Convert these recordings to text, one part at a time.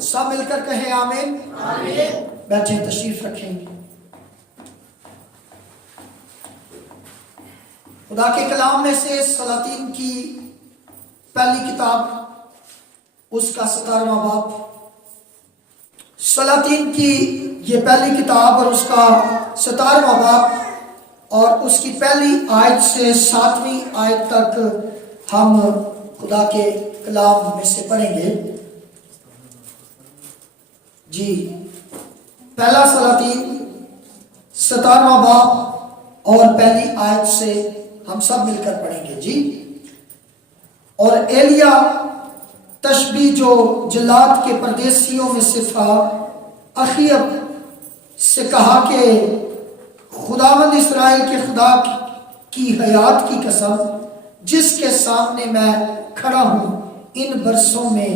سب مل کر کہیں آمین۔ بیٹھیں، تشریف رکھیں۔ خدا کے کلام میں سے سلاطین کی پہلی کتاب، اس کا 17واں باب۔ سلاطین کی یہ پہلی کتاب اور اس کا 17واں باب، اور اس کی پہلی آیت سے 7ویں آیت تک ہم خدا کے کلام میں سے پڑھیں گے۔ جی، پہلا سلاطین 17واں باب اور پہلی آیت سے ہم سب مل کر پڑھیں گے۔ جی، اور ایلیا تشبیہ جو جلاد کے پردیسیوں میں سے تھا، اخیب سے کہا کہ خداوند اسرائیل کے خدا کی حیات کی قسم، جس کے سامنے میں کھڑا ہوں، ان برسوں میں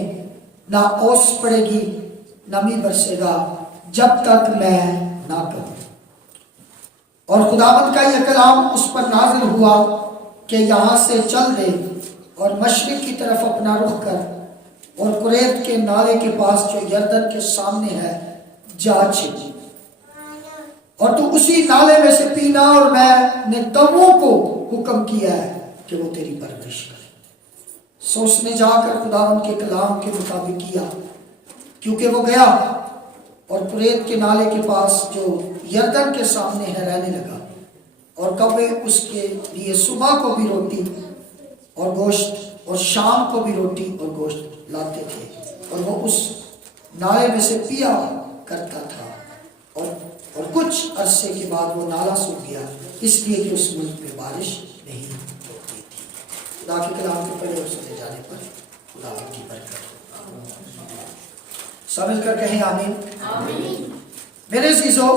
نہ اوس پڑے گی نہ می برسے گا، جب تک میں نہ کہوں۔ اور خداوند کا یہ کلام اس پر نازل ہوا کہ یہاں سے چل دے اور مشرق کی طرف اپنا رخ کر، اور قریت کے نالے کے پاس جو یردن کے سامنے ہے جا چھپ، اور تو اسی نالے میں سے پینا، اور میں نے تموں کو حکم کیا ہے کہ وہ تیری پرورش کرے۔ سو اس نے جا کر خداوند کے کلام کے مطابق کیا، کیونکہ وہ گیا اور قریت کے نالے کے پاس جو یردن کے سامنے ہے رہنے لگا، اور کبے اس کے لیے صبح کو بھی روٹی اور گوشت اور شام کو بھی روٹی اور گوشت لاتے تھے، اور وہ اس نالے میں سے پیا کرتا تھا۔ اور کچھ عرصے کے بعد وہ نالا سوکھ گیا، اس لیے کہ اس ملک میں بارش نہیں ہوتی تھی۔ خدا کے کلام کے پڑھے اور سنے جانے پر خدا کی برکت۔ سب مل کر کہیں آمین۔ میرے عزیزو،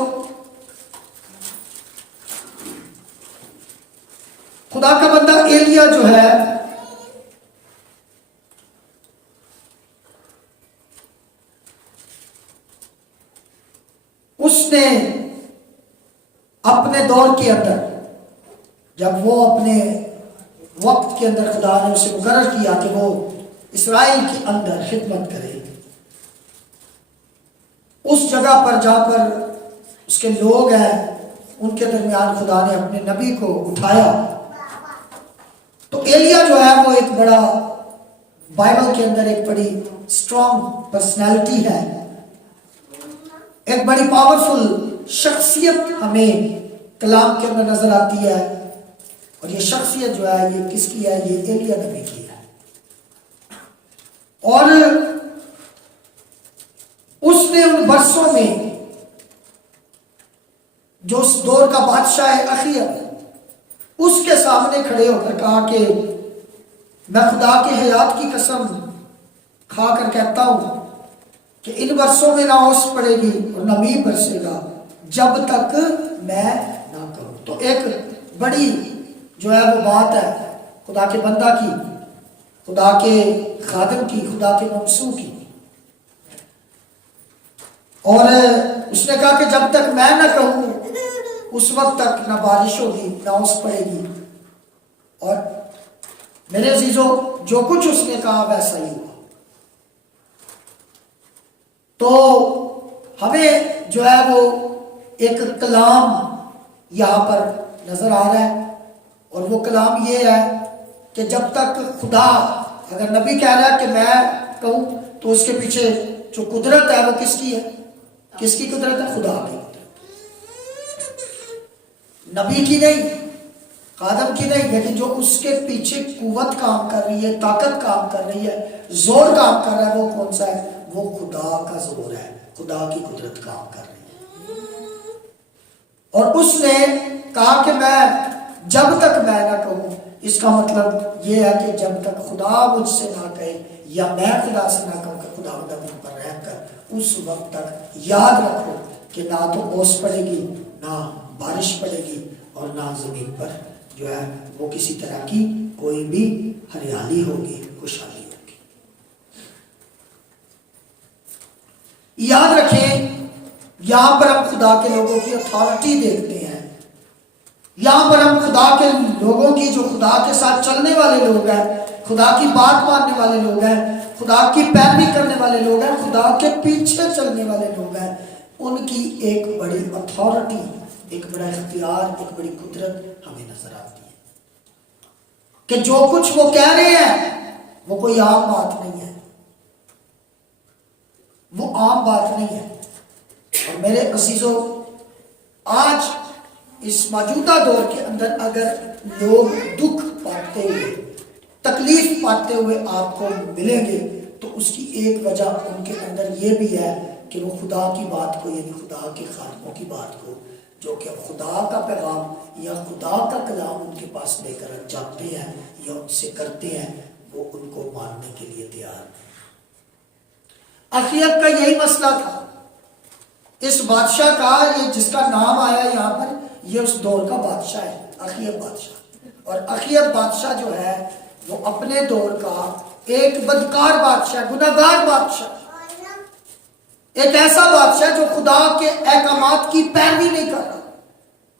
خدا کا بندہ ایلیا جو ہے، اس نے اپنے دور کے اندر، جب وہ اپنے وقت کے اندر خدا نے اسے مقرر کیا کہ وہ اسرائیل کے اندر خدمت کرے، اس جگہ پر جا کر اس کے لوگ ہیں، ان کے درمیان خدا نے اپنے نبی کو اٹھایا۔ تو ایلیا جو ہے وہ ایک بڑا، بائبل کے اندر ایک بڑی اسٹرانگ پرسنالٹی ہے، ایک بڑی پاورفل شخصیت ہمیں کلام کے اندر نظر آتی ہے۔ اور یہ شخصیت جو ہے یہ کس کی ہے؟ یہ ایلیا نبی کی ہے۔ اور اس نے ان برسوں میں جو اس دور کا بادشاہ اخیب، اس کے سامنے کھڑے ہو کر کہا کہ میں خدا کی حیات کی قسم کھا کر کہتا ہوں کہ ان برسوں میں نہ اوس پڑے گی اور نہ می برسے گا، جب تک میں نہ کہوں۔ تو ایک بڑی جو ہے وہ بات ہے خدا کے بندہ کی، خدا کے خادم کی، خدا کے ممسوح کی۔ اور اس نے کہا کہ جب تک میں نہ کہوں اس وقت تک نہ بارش ہوگی نہ اوس پڑے گی۔ اور میرے عزیزو، جو کچھ اس نے کہا ویسا ہی ہوا۔ تو ہمیں جو ہے وہ ایک کلام یہاں پر نظر آ رہا ہے، اور وہ کلام یہ ہے کہ جب تک خدا، اگر نبی کہہ رہا ہے کہ میں کہوں، تو اس کے پیچھے جو قدرت ہے وہ کس کی ہے؟ کس کی قدرت ہے؟ خدا کی قدرت، نبی کی نہیں، خادم کی نہیں، لیکن جو اس کے پیچھے قوت کام کر رہی ہے، طاقت کام کر رہی ہے، زور کام کر رہا ہے، وہ کون سا ہے؟ وہ خدا کا زور ہے، خدا کی قدرت کام کر رہی ہے۔ اور اس نے کہا کہ میں جب تک میں نہ کہوں، اس کا مطلب یہ ہے کہ جب تک خدا مجھ سے نہ کہے یا میں خدا سے نہ کہوں کہ خدا مجھ پر رحم کر، اس وقت تک یاد رکھو کہ نہ تو اوس پڑے گی نہ بارش پڑے گی، اور نہ زمین پر جو ہے وہ کسی طرح کی کوئی بھی ہریالی ہوگی، خوشحالی ہوگی۔ یاد رکھیں، یہاں پر ہم خدا کے لوگوں کی اتھارٹی دیکھتے ہیں، یہاں پر ہم خدا کے لوگوں کی، جو خدا کے ساتھ چلنے والے لوگ ہیں، خدا کی بات ماننے والے لوگ ہیں، خدا کی پیروی کرنے والے لوگ ہیں، خدا کے پیچھے چلنے والے لوگ ہیں ان کی ایک بڑی اتھارٹی، ایک بڑا اختیار، ایک بڑی قدرت ہمیں نظر آتی ہے کہ جو کچھ وہ کہہ رہے ہیں وہ کوئی عام بات نہیں ہے، وہ عام بات نہیں ہے۔ اور میرے عزیزو، آج اس موجودہ دور کے اندر اگر لوگ دکھ پاتے ہوئے، تکلیف پاتے ہوئے آپ کو ملیں گے تو اس کی ایک وجہ ان کے اندر یہ بھی ہے کہ وہ خدا کی بات کو، یعنی خدا کے خادموں کی بات کو، جو کہ خدا کا پیغام یا خدا کا کلام ان کے پاس لے کر جاتے ہیں یا ان سے کرتے ہیں، وہ ان کو ماننے کے لیے تیار نہیں۔ اخیب کا یہی مسئلہ تھا، اس بادشاہ کا، یہ جس کا نام آیا یہاں پر، یہ اس دور کا بادشاہ ہے، اخیب بادشاہ۔ اور اخیب بادشاہ جو ہے وہ اپنے دور کا ایک بدکار بادشاہ، گناہگار بادشاہ، ایک ایسا بادشاہ جو خدا کے احکامات کی پیروی نہیں کر رہا،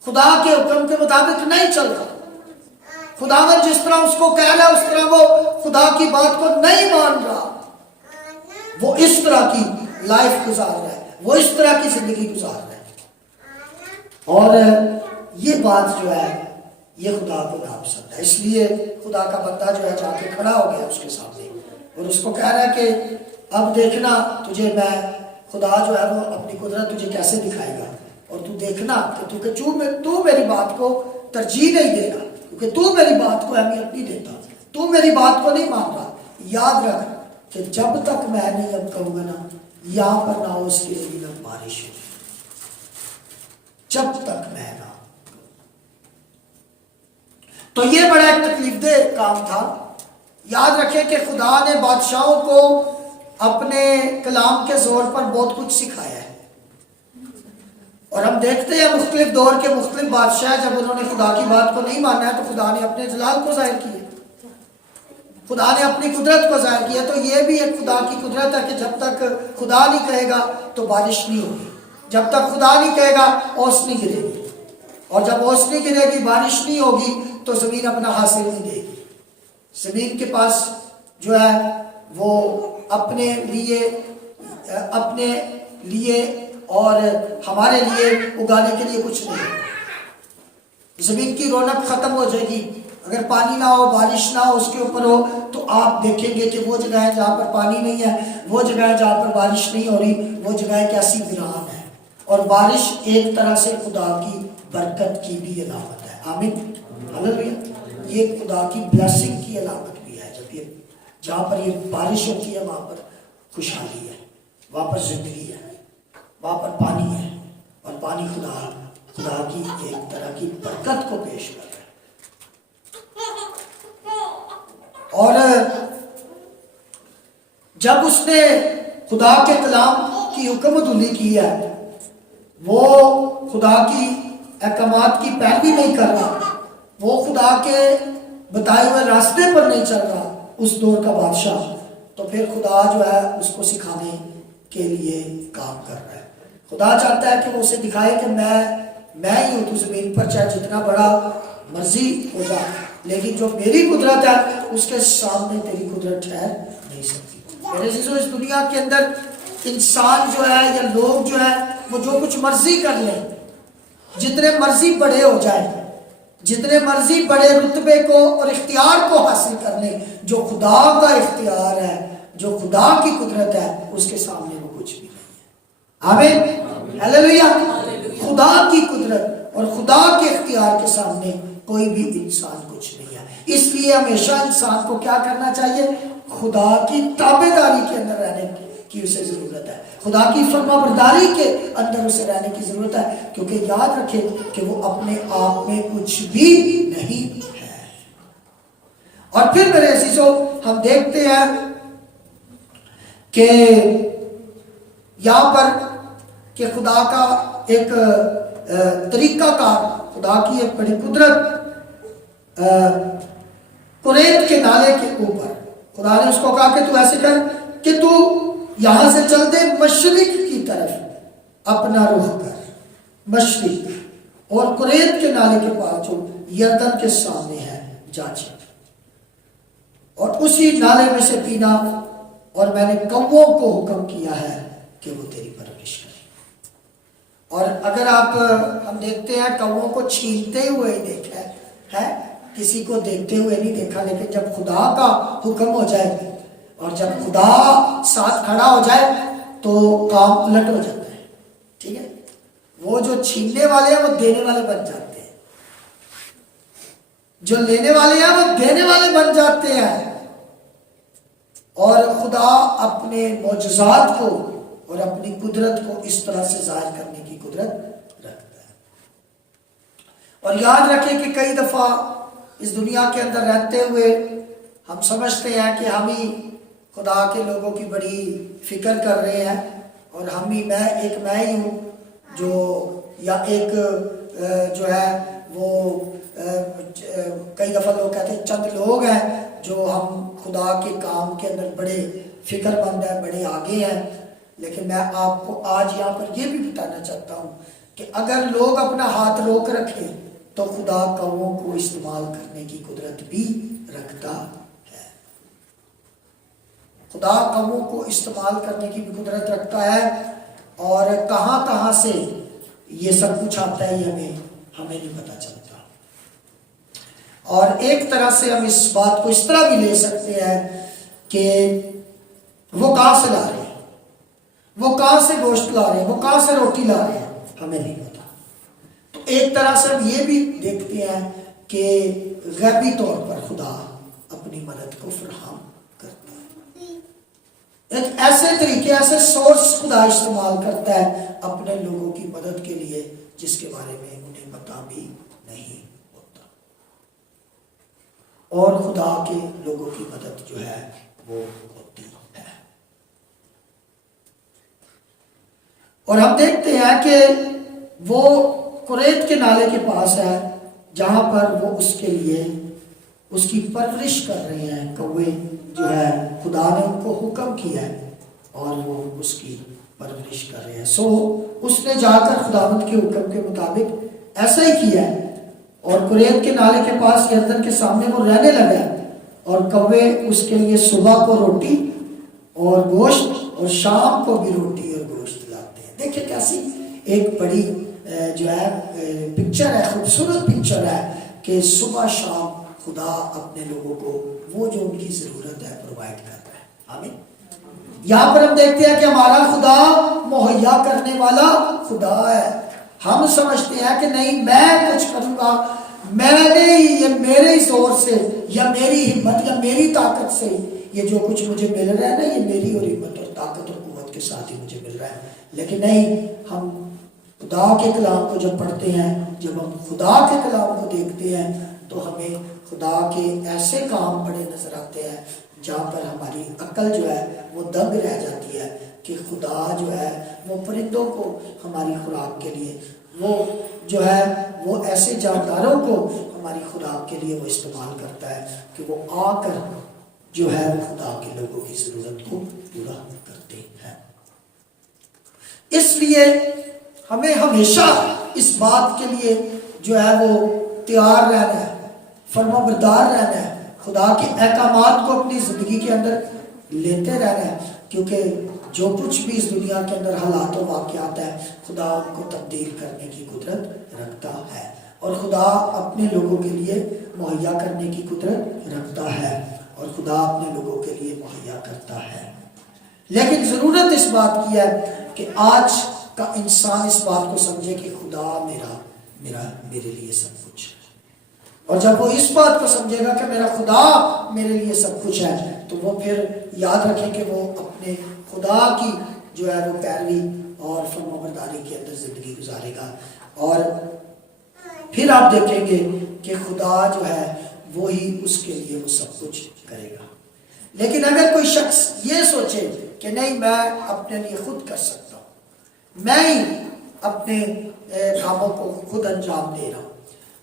خدا کے حکم کے مطابق نہیں چل رہا، خداوند جس طرح اس کو کہہ رہا ہے اس طرح وہ خدا کی بات کو نہیں مان رہا، وہ اس طرح کی لائف گزار رہا ہے، وہ اس طرح کی زندگی گزار رہا ہے۔ اور یہ بات جو ہے یہ خدا کو ناپسند ہے، اس لیے خدا کا بندہ جو ہے جا کے کھڑا ہو گیا اس کے سامنے اور اس کو کہہ رہا ہے کہ اب دیکھنا تجھے میں، خدا جو ہے وہ اپنی قدرت تجھے کیسے دکھائے گا، اور تو دیکھنا کہ تو میری بات کو ترجیح نہیں دے گا، کیونکہ تو میری بات کو اہمیت نہیں دیتا، تو میری بات کو نہیں مان رہا۔ یاد رکھ کہ جب تک میں نہیں اب کہوں گا نا یہاں پر نہ اس کے لیے نہ بارش ہو، جب تک میں نہ۔ تو یہ بڑا ایک تکلیف دہ کام تھا۔ یاد رکھیں کہ خدا نے بادشاہوں کو اپنے کلام کے زور پر بہت کچھ سکھایا ہے، اور ہم دیکھتے ہیں مختلف دور کے مختلف بادشاہ جب انہوں نے خدا کی بات کو نہیں مانا ہے تو خدا نے اپنے جلال کو ظاہر کیا، خدا نے اپنی قدرت کو ظاہر کیا۔ تو یہ بھی ایک خدا کی قدرت ہے کہ جب تک خدا نہیں کہے گا تو بارش نہیں ہوگی، جب تک خدا نہیں کہے گا اوس نہیں گرے گی، اور جب اوس نہیں گرے گی، بارش نہیں ہوگی تو زمین اپنا حاصل نہیں دے گی۔ زمین کے پاس جو ہے وہ اپنے لیے اور ہمارے لیے اگانے کے لیے کچھ نہیں ہے۔ زمین کی رونق ختم ہو جائے گی اگر پانی نہ ہو، بارش نہ ہو اس کے اوپر ہو، تو آپ دیکھیں گے کہ وہ جگہ ہے جہاں پر پانی نہیں ہے، وہ جگہ ہے جہاں پر بارش نہیں ہو رہی، وہ جگہ کیسی ویران ہے۔ اور بارش ایک طرح سے خدا کی برکت کی بھی علامت ہے۔ آمین، ہاللیلویا۔ یہ خدا کی بلیسنگ کی علامت بھی ہے، جب یہ جہاں پر یہ بارش ہوتی ہے وہاں پر خوشحالی ہے، وہاں پر زندگی ہے، وہاں پر پانی ہے، اور پانی خدا کی ایک طرح کی برکت کو پیش کر رہا ہے۔ اور جب اس نے خدا کے کلام کی حکم عدولی کی ہے، وہ خدا کی احکامات کی پیروی نہیں کر رہا، وہ خدا کے بتائے ہوئے راستے پر نہیں چل رہا اس دور کا بادشاہ، تو پھر خدا جو ہے اس کو سکھانے کے لیے کام کر رہا ہے۔ خدا چاہتا ہے کہ وہ اسے دکھائے کہ میں ہی ہوں، تو زمین پر چاہے جتنا بڑا مرضی ہو جائے، لیکن جو میری قدرت ہے اس کے سامنے تیری قدرت ٹھہر نہیں سکتی۔ میرے عزیزو، اس دنیا کے اندر انسان جو ہے یا لوگ جو ہے وہ جو کچھ مرضی کر لیں، جتنے مرضی بڑے ہو جائیں، جتنے مرضی بڑے رتبے کو اور اختیار کو حاصل کر لیں، جو خدا کا اختیار ہے، جو خدا کی قدرت ہے، اس کے سامنے وہ کچھ بھی نہیں ہے۔ آمین، ہاللیلویا۔ خدا کی قدرت اور خدا کے اختیار کے سامنے کوئی بھی انسان کچھ نہیں ہے۔ اس لیے ہمیشہ انسان کو کیا کرنا چاہیے؟ خدا کی تابعداری کے اندر رہنے کی اسے ضرورت ہے، خدا کی فرما برداری کے اندر اسے رہنے کی ضرورت ہے، کیونکہ یاد رکھے کہ وہ اپنے آپ میں کچھ بھی نہیں ہے۔ اور پھر میرے عزیزو، ہم دیکھتے ہیں کہ یہاں پر کہ خدا کا ایک طریقہ کار، خدا کی ایک بڑی قدرت قریت کے نالے کے اوپر خدا نے اس کو کہا کہ تو ایسے کر کہ تو یہاں سے چل دے مشرق کی طرف اپنا رخ کر، مشرق، اور قریت کے نالے کے پاس جو یردن کے سامنے ہے جا چل، اور اسی نالے میں سے پینا اور میں نے کووں کو حکم کیا ہے کہ وہ تیری پرورش کریں. اور اگر آپ ہم دیکھتے ہیں کووں کو چھینتے ہوئے ہی دیکھا ہے, کسی کو دیکھتے ہوئے نہیں دیکھا, لیکن جب خدا کا حکم ہو جائے اور جب خدا ساتھ کھڑا ہو جائے تو کام الٹ ہو جاتا ہے. ٹھیک ہے, وہ جو چھیننے والے ہیں وہ دینے والے بن جاتے ہیں, جو لینے والے ہیں وہ دینے والے بن جاتے ہیں. اور خدا اپنے معجزات کو اور اپنی قدرت کو اس طرح سے ظاہر کرنے کی قدرت رکھتا ہے. اور یاد رکھیں کہ کئی دفعہ اس دنیا کے اندر رہتے ہوئے ہم سمجھتے ہیں کہ ہم ہی خدا کے لوگوں کی بڑی فکر کر رہے ہیں, اور ہم ہی میں ہی ہوں جو, یا ایک جو ہے وہ کئی دفعہ لوگ کہتے ہیں چند لوگ ہیں جو ہم خدا کے کام کے اندر بڑے فکر مند ہیں, بڑے آگے ہیں. لیکن میں آپ کو آج یہاں پر یہ بھی بتانا چاہتا ہوں کہ اگر لوگ اپنا ہاتھ روک رکھیں تو خدا کووں کو استعمال کرنے کی قدرت بھی رکھتا ہے. خدا کووں کو استعمال کرنے کی بھی قدرت رکھتا ہے, اور کہاں کہاں سے یہ سب کچھ آتا ہے یہ ہمیں نہیں پتہ چلتا. اور ایک طرح سے ہم اس بات کو اس طرح بھی لے سکتے ہیں کہ وہ کہاں سے لا رہے ہیں, وہ کہاں سے گوشت لا رہے ہیں, وہ کہاں سے روٹی لا رہے ہیں, ہمیں نہیں پتا. تو ایک طرح سے ہم یہ بھی دیکھتے ہیں کہ غیبی طور پر خدا اپنی مدد کو فراہم کرتا ہے. ایک ایسے طریقے, ایسے سورس خدا استعمال کرتا ہے اپنے لوگوں کی مدد کے لیے جس کے بارے میں انہیں پتا بھی نہیں ہوتا. اور خدا کے لوگوں کی مدد جو ہے وہ ہوتی ہے. اور ہم دیکھتے ہیں کہ وہ قریت کے نالے کے پاس ہے جہاں پر وہ اس کے لیے اس کی پرورش کر رہے ہیں. کوے جو ہے خدا نے ان کو حکم کیا ہے اور وہ اس کی پرورش کر رہے ہیں. سو اس نے جا کر خداوند کے حکم کے مطابق ایسا ہی کیا ہے, اور قریت کے نالے کے پاس یردن کے سامنے وہ رہنے لگا, اور کوے اس کے لیے صبح کو روٹی اور گوشت اور شام کو بھی روٹی اور گوشت لاتے ہیں. دیکھیں کیسی ایک بڑی جو ہے پکچر ہے, خوبصورت پکچر ہے کہ صبح شام خدا اپنے لوگوں کو وہ جو ان کی ضرورت ہے پرووائڈ کرتا ہے. آمین. یہاں پر ہم دیکھتے ہیں کہ ہمارا خدا مہیا کرنے والا خدا ہے. ہم سمجھتے ہیں کہ نہیں میں کچھ کروں گا, میں نے یہ میرے ہی زور سے یا میری ہمت یا میری طاقت سے یہ جو کچھ مجھے مل رہا ہے نا, یہ میری اور ہمت اور طاقت اور قوت کے ساتھ ہی مجھے مل رہا ہے. لیکن نہیں, ہم خدا کے کلام کو جب پڑھتے ہیں, جب ہم خدا کے کلام کو دیکھتے ہیں تو ہمیں خدا کے ایسے کام بڑے نظر آتے ہیں جہاں پر ہماری عقل جو ہے وہ دنگ رہ جاتی ہے کہ خدا جو ہے وہ پرندوں کو ہماری خوراک کے لیے, وہ جو ہے وہ ایسے جانداروں کو ہماری خوراک کے لیے وہ استعمال کرتا ہے کہ وہ آ کر جو ہے وہ خدا کے لوگوں کی ضرورت کو پورا کرتے ہیں. اس لیے ہمیں ہمیشہ اس بات کے لیے جو ہے وہ تیار رہنا ہے, فرما بردار رہنا ہے, خدا کے احکامات کو اپنی زندگی کے اندر لیتے رہنا ہے, کیونکہ جو کچھ بھی اس دنیا کے اندر حالات و واقعات ہے خدا ان کو تبدیل کرنے کی قدرت رکھتا ہے, اور خدا اپنے لوگوں کے لیے مہیا کرنے کی قدرت رکھتا ہے, اور خدا اپنے لوگوں کے لیے مہیا کرتا ہے. لیکن ضرورت اس بات کی ہے کہ آج کا انسان اس بات کو سمجھے کہ خدا میرے لیے سب کچھ ہے, اور جب وہ اس بات کو سمجھے گا کہ میرا خدا میرے لیے سب کچھ ہے تو وہ پھر یاد رکھیں کہ وہ اپنے خدا کی جو ہے وہ پیروی اور فرمانبرداری کے اندر زندگی گزارے گا, اور پھر آپ دیکھیں گے کہ خدا جو ہے وہی اس کے لیے وہ سب کچھ کرے گا. لیکن اگر کوئی شخص یہ سوچے کہ نہیں میں اپنے لیے خود کر سکتا ہوں, میں ہی اپنے کاموں کو خود انجام دے رہا ہوں,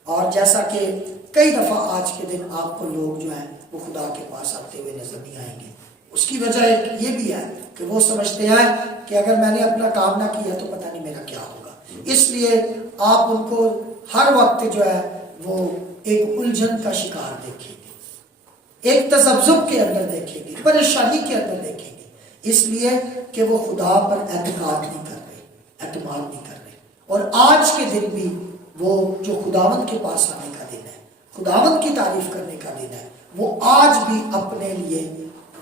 اور جیسا کہ کئی دفعہ آج کے دن آپ کو لوگ جو ہیں وہ خدا کے پاس آتے ہوئے نظر نہیں آئیں گے, اس کی وجہ ایک یہ بھی ہے کہ وہ سمجھتے ہیں کہ اگر میں نے اپنا کام نہ کیا تو پتہ نہیں میرا کیا ہوگا. اس لیے آپ ان کو ہر وقت جو ہے وہ ایک الجھن کا شکار دیکھیں گے, ایک تذبذب کے اندر دیکھیں گے, پریشانی کے اندر دیکھیں گے. اس لیے کہ وہ خدا پر اعتقاد نہیں کر رہے، اعتماد نہیں کر رہے۔ اور آج کے دن بھی وہ جو خداوند کے پاس آنے کا دن ہے، خداوند کی تعریف کرنے کا دن ہے، وہ آج بھی اپنے لیے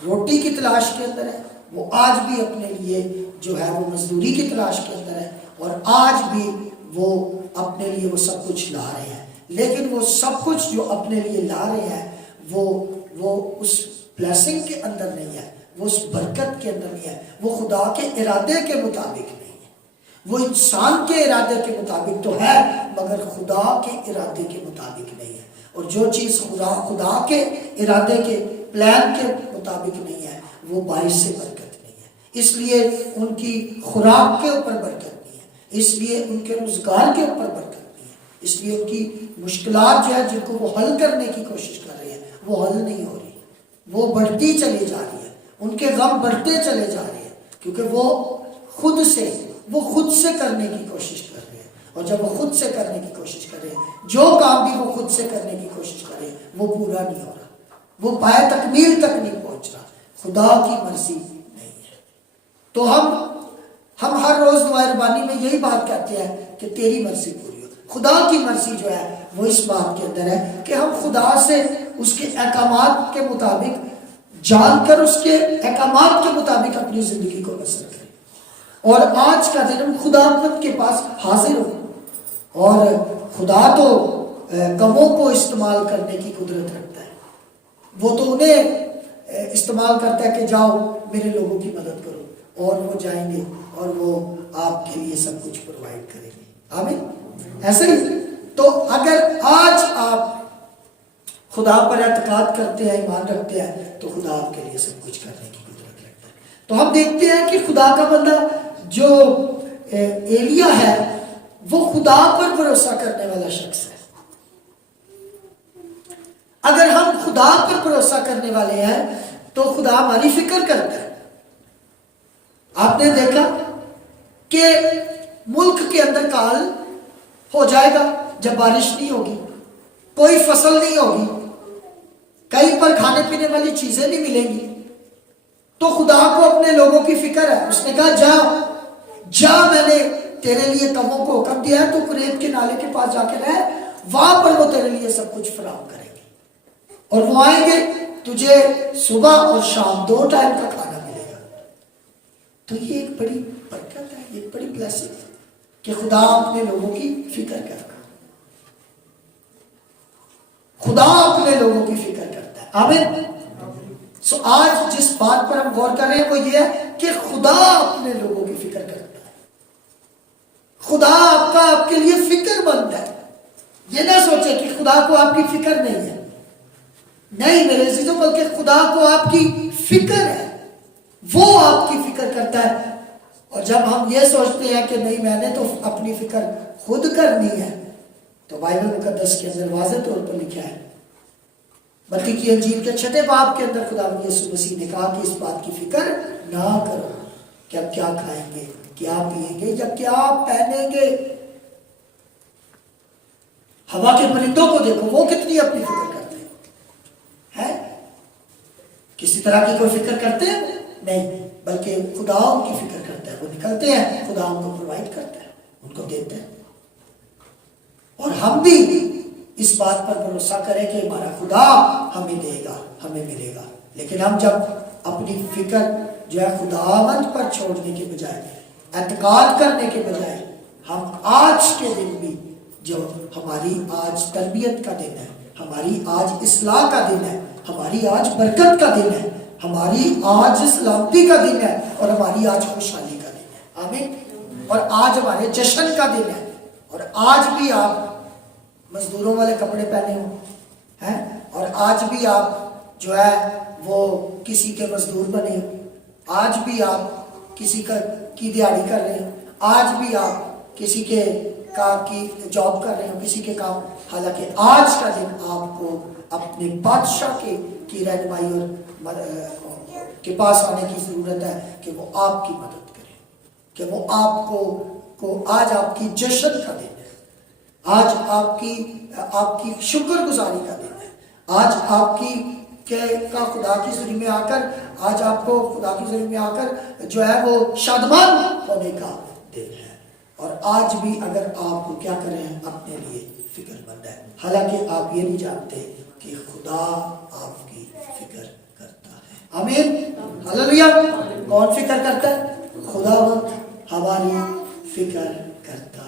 روٹی کی تلاش کے اندر ہے، وہ آج بھی اپنے لیے جو ہے وہ مزدوری کی تلاش کے اندر ہے، اور آج بھی وہ اپنے لیے وہ سب کچھ لا رہے ہیں۔ لیکن وہ سب کچھ جو اپنے لیے لا رہے ہیں وہ اس بلیسنگ کے اندر نہیں ہے، وہ اس برکت کے اندر نہیں ہے، وہ خدا کے ارادے کے مطابق نہیں ہے، وہ انسان کے ارادے کے مطابق تو ہے مگر خدا کے ارادے کے مطابق نہیں ہے۔ اور جو چیز خدا کے ارادے کے پلان کے مطابق نہیں ہے وہ باعث سے برکت نہیں ہے۔ اس لیے ان کی خوراک کے اوپر برکت نہیں ہے، اس لیے ان کے روزگار کے اوپر برکت نہیں ہے، اس لیے ان کی مشکلات جو ہے جن کو وہ حل کرنے کی کوشش کر رہے ہیں وہ حل نہیں ہو رہی، وہ بڑھتی چلی جا رہی ہے، ان کے غم بڑھتے چلے جا رہے ہیں، کیونکہ وہ خود سے کرنے کی کوشش کر رہے ہیں۔ اور جب وہ خود سے کرنے کی کوشش کر رہے ہیں، جو کام بھی وہ خود سے کرنے کی کوشش کر رہے ہیں وہ پورا نہیں ہو رہا، وہ پائے تکمیل تک نہیں پہنچ رہا، خدا کی مرضی نہیں ہے۔ تو ہم ہر روز دعائے ربانی میں یہی بات کہتے ہیں کہ تیری مرضی پوری ہو۔ خدا کی مرضی جو ہے وہ اس بات کے اندر ہے کہ ہم خدا سے اس کے احکامات کے مطابق جان کر اس کے احکامات کے مطابق اپنی زندگی کو بسر کریں، اور آج کا دن ہم خداوند کے پاس حاضر ہوں۔ اور خدا تو کموں کو استعمال کرنے کی قدرت رکھتا ہے، وہ تو انہیں استعمال کرتا ہے کہ جاؤ میرے لوگوں کی مدد کرو، اور وہ جائیں گے اور وہ آپ کے لیے سب کچھ پرووائڈ کریں گے۔ آمین۔ ایسے ہی تو اگر آج آپ خدا پر اعتقاد کرتے ہیں، ایمان رکھتے ہیں، تو خدا آپ کے لیے سب کچھ کرنے کی قدرت رکھتا ہے۔ تو ہم دیکھتے ہیں کہ خدا کا بندہ جو ایلیا ہے وہ خدا پر بھروسہ کرنے والا شخص ہے۔ اگر ہم خدا پر بھروسہ کرنے والے ہیں تو خدا ہماری فکر کرتا ہے۔ آپ نے دیکھا کہ ملک کے اندر کال ہو جائے گا جب بارش نہیں ہوگی، کوئی فصل نہیں ہوگی، کہیں پر کھانے پینے والی چیزیں نہیں ملیں گی، تو خدا کو اپنے لوگوں کی فکر ہے۔ اس نے کہا جا میں نے تیرے لیے کموں کو حکم دیا ہے، تو قریب کے نالے کے پاس جا کے رہ، وہاں پر وہ تیرے لیے سب کچھ فراہم کریں گے، اور وہ آئیں گے، تجھے صبح اور شام 2 ٹائم کا کھانا ملے گا۔ تو یہ ایک بڑی برکت ہے، ایک بڑی بلیسنگ ہے کہ خدا اپنے لوگوں کی فکر کرتا ہے، خدا اپنے لوگوں کی فکر کرتا ہے۔ آمین۔ سو آج جس بات پر ہم غور کر رہے ہیں وہ یہ ہے کہ خدا اپنے لوگوں کی فکر کرتا ہے، خدا آپ کے لیے فکر مند ہے۔ یہ نہ سوچے کہ خدا کو آپ کی فکر نہیں ہے، نہیں میرے عزیزوں، بلکہ خدا کو آپ کی فکر ہے، وہ آپ کی فکر کرتا ہے۔ اور جب ہم یہ سوچتے ہیں کہ نہیں میں نے تو اپنی فکر خود کرنی ہے، تو بائبل مقدس کے اندر واضح طور پر لکھا ہے، متی کی انجیل کے 6 باب کے اندر خدا یسوع مسیح نے کہا کہ اس بات کی فکر نہ کرو کہ اب کیا کھائیں گے، کیا پیئیں گے، یا کیا پہنیں گے۔ ہوا کے پرندوں کو دیکھو، وہ کتنی اپنی فکر کرتے ہیں، کسی طرح کی کوئی فکر کرتے ہیں نہیں، بلکہ خدا ان کی فکر کرتا ہے، وہ نکلتے ہیں، خدا ان کو پرووائڈ کرتا ہے، ان کو دیتا ہے۔ اور ہم بھی اس بات پر بھروسہ کریں کہ ہمارا خدا ہمیں دے گا، ہمیں ملے گا، لیکن ہم جب اپنی فکر جو ہے خداوند پر چھوڑنے کے بجائے، اعتقاد کرنے کے بجائے، ہم آج کے دن بھی جو ہماری آج تربیت کا دن ہے، ہماری آج اصلاح کا دن ہے، ہماری آج برکت کا دن ہے، ہماری آج سلامتی کا دن ہے، اور ہماری آج خوشحالی کا دن ہے۔ آمین۔ اور آج ہمارے جشن کا دن ہے، اور آج بھی آپ مزدوروں والے کپڑے پہنے ہوں، اور آج بھی آپ جو ہے وہ کسی کے مزدور بنے ہوں، آج بھی آپ کسی کی دیہڑی کر رہے ہوں، آج بھی آپ کسی کے کام کی جاب کر رہے ہوں، کسی کے کام، حالانکہ آج کا دن آپ کو اپنے بادشاہ کی رہنمائی اور کے پاس آنے کی ضرورت ہے کہ وہ آپ کی مدد کرے، کہ وہ آپ کو آج آپ کی جشن کا دن ہے، آج آپ کی شکر گزاری کا دن ہے، آج آپ کی کہ کا خدا کی زندگی میں آ کر آج آپ کو خدا کی زندگی میں آ کر جو ہے وہ شادمان ہونے کا دن ہے. اور آج بھی اگر آپ کیا کریں اپنے لیے فکر مند ہے، حالانکہ آپ یہ نہیں جانتے کہ خدا آپ کی فکر کرتا ہے. آمین ہلیلویا. کون فکر کرتا ہے؟ خداوند ہماری فکر کرتا